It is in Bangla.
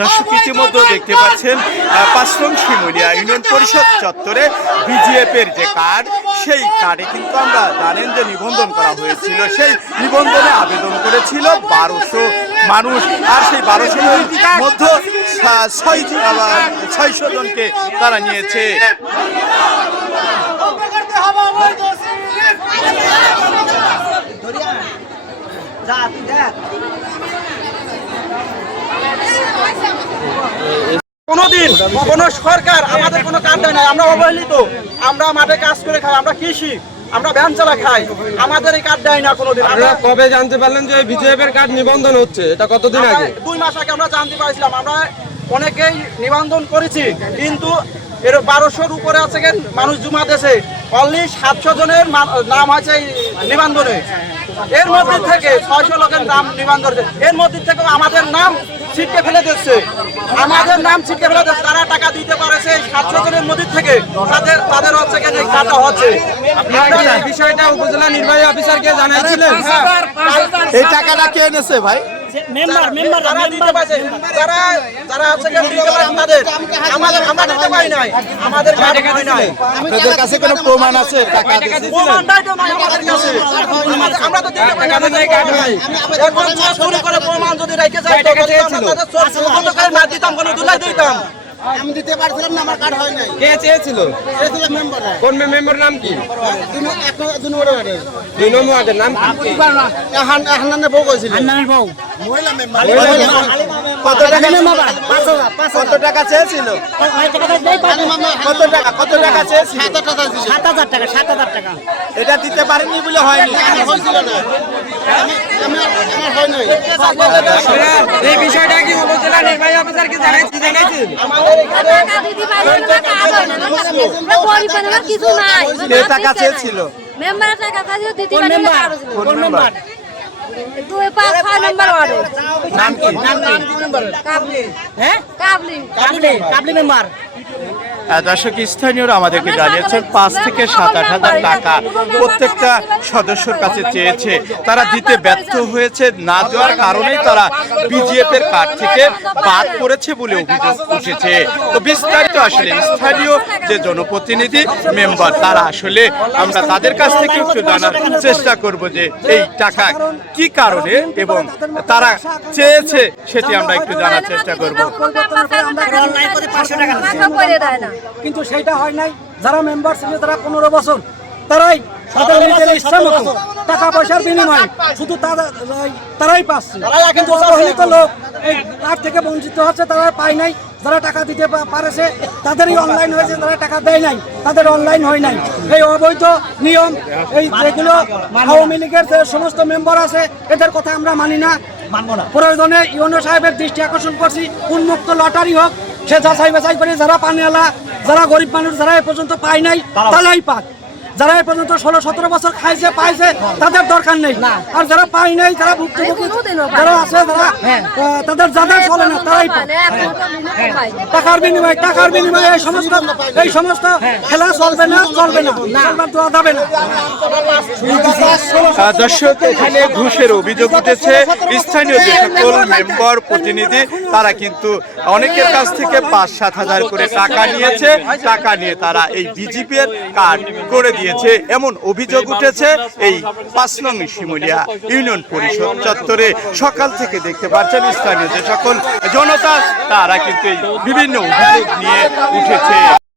দর্শক ইতিমধ্যে দেখতে পাচ্ছেন ৫ নং শিমুলিয়া ইউনিয়ন পরিষদ চত্বরে বিজিএফের যে কার্ড, সেই কার্ডে কিন্তু আমরা জানেন যে নিবন্ধন করা হয়েছিল। সেই নিবন্ধনে আবেদন করেছিল ১২০০ মানুষ, আর সেই ১২০০ মধ্যে ৬০০ জনকে তারা নিয়েছে। কোনদিন কোন সরকার আমাদের কোনো কার্ড দেয় নাই। আমরা অবহেলিত, আমরা মাঠে কাজ করে খাই, আমরা কৃষি, আমরা ভ্যান চালা খাই, আমাদের এই কার্ড দেয় না কোনোদিন। আপনারা কবে জানতে পারলেন যে বিজেপি এর কার্ড নিবন্ধন হচ্ছে? এটা কতদিন আগে? 2 মাস আগে আমরা জানতে পারছিলাম। আমরা অনেকেই নিবন্ধন করেছি, কিন্তু এর ১২০০-র উপরে আছে মানুষ জমা দিয়েছে। অনলি ৭০০ জনের নাম আছে এই নিবন্ধনে। এর মধ্যে থেকে ৬০০ লোকের নাম নিবন্ধন, এর মধ্যে থেকে আমাদের নাম ছিটকে ফেলে দিচ্ছে, আমাদের নাম ছিটকে ফেলে দিচ্ছে। তারা টাকা দিতে পারেছে ৭০০ জনের মধ্যে থেকে, তাদের হচ্ছে কাটা হচ্ছে। বিষয়টা উপজেলা নির্বাহী অফিসারকে জানাইছিলেন? এই টাকাটা কে এনেছে ভাই? আপনাদের কাছে কোনো প্রমাণ আছে? প্রমাণ যদি রেখে যায় দিতাম, কোনো দুলাই দিতাম। আমি দিতে পারছিলাম না, আমার কার্ড হয় নাই। কে চেয়েছিল? মেম্বার। কোন মেম্বার নাম কি? 2 নম্বর ওয়ার্ডের। 2 নম্বর ওয়ার্ডের নাম কি? হান্নানের বউ কইছিল। হান্নানের বউ মহিলা মেম্বার। কত টাকা? 5,000 কত টাকা চেয়েছিল? কত টাকা চেয়েছিল? 7,000 টাকা। 7,000 টাকা এটা দিতে পারেনি বলে হয়নি। হয়েছিল না, আমার হয় নাই। এই বিষয়টা কি উপজেলা নির্বাহী অফিসারকে জানাইছেন? এ টাকা চেয়েছিল। মেম্বার টাকা কাজে দিতে পারে না। কোন মেম্বার? 2-5-6 নম্বর ওয়ার্ডে। নাম কি? কাবলি। হ্যাঁ, কাবলি মেম্বার। দর্শক স্থানীয়রা আমাদেরকে জানিয়েছেন 5 থেকে 7-8 হাজার টাকা প্রত্যেকটা সদস্যর কাছে চেয়েছে। তারা দিতে ব্যর্থ হয়েছে, না দেওয়ার কারণেই তারা বিজিএফ এর কার্ড থেকে বাদ করেছে বলে অভিযোগ উঠেছে। তো বিস্তারিত আসলে স্থানীয় যে জনপ্রতিনিধি মেম্বার, তারা আসলে আমরা তাদের কাছ থেকে একটু জানার চেষ্টা করব যে এই টাকা কি কারণে এবং তারা চেয়েছে সেটি আমরা একটু জানার চেষ্টা করব। কিন্তু সেটা হয় নাই। যারা মেম্বার ছিল, তারা 15 বছর, তারাই তাদের নিজের ইচ্ছা মতো টাকা পয়সার বিনিময়ে শুধু তারাই পাচ্ছে। কিন্তু অবহেলিত লোক এই কার্ড থেকে বঞ্চিত হচ্ছে, তারা পায় নাই। যারা টাকা দিতে পারেছে তাদেরই অনলাইন হয়েছে, যারা টাকা দেয় নাই তাদের অনলাইন হয় নাই। এই অবৈধ নিয়ম, এই যেগুলো আওয়ামী লীগের যে সমস্ত মেম্বার আছে, এদের কথা আমরা মানি না, মানব না। প্রয়োজনে ইউনো সাহেবের দৃষ্টি আকর্ষণ করছি, উন্মুক্ত লটারি হোক, সে যাচাই বাছাই করে যারা পানিওয়ালা, যারা গরিব মানুষ, যারা এ পর্যন্ত পায় নাই তারাই পাক। যারা এ পর্যন্ত 16-17 বছর খাইছে পাইছে, তাদের দরকার নেই। আর যারা পায় নাই, যারা ভুক্তভোগী যারা আছে, যাদের চলে না, তারাই পায়। টাকার বিনিময়ে এই সমস্ত খেলা চলবে না, দেওয়া যাবে না। দর্শক, এখানে ঘুষের অভিযোগ উঠেছে। স্থানীয় যে সকল মেম্বার প্রতিনিধি, তারা কিন্তু অনেকের কাছ থেকে 5-7 হাজার করে টাকা নিয়েছে। টাকা নিয়ে তারা এই বিজেপি এর কার্ড করে দিয়েছে, এমন অভিযোগ উঠেছে এই 5 নং শিমুলিয়া ইউনিয়ন পরিষদ চত্বরে। সকাল থেকে দেখতে পাচ্ছেন স্থানীয় যে সকল জনতা, তারা কিন্তু এই বিভিন্ন অভিযোগ নিয়ে উঠেছে।